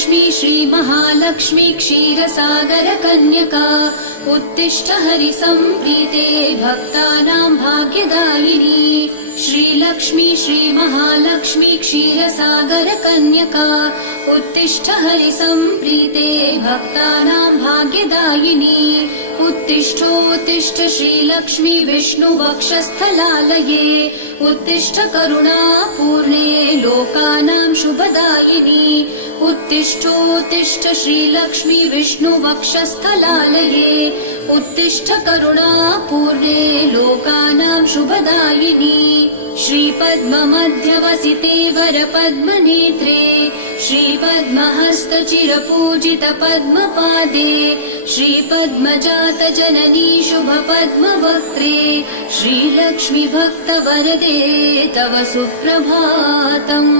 श्रीलक्ष्मी श्रीमहालक्ष्मी क्षीरसागर कन्यका उत्तिष्ठ हरिसम्प्रीते भक्तानां भाग्यदायिनी। श्रीलक्ष्मी श्रीमहालक्ष्मी क्षीरसागर कन्यका उत्तिष्ठ हरिसम्प्रीते भक्तानां भाग्यदायिनी। उत्तिष्ठोत्तिष्ठ श्रीलक्ष्मी विष्णुवक्षस्थलालये उत्तिष्ठ करुणापूर्णे लोकानां शुभदायिनी। उत्तिष्ठोत्तिष्ठ श्रीलक्ष्मी विष्णुवक्षस्थलालये उत्तिष्ठ करुणापूर्णे लोकानां शुभदायिनी। श्रीपद्ममध्यवसिते वरपद्मनेत्रे श्रीपद्महस्तचिरपूजित पद्मपादे श्रीपद्मजात जननी शुभपद्मवक्त्रे श्रीलक्ष्मी भक्तवरदे तव सुप्रभातम्।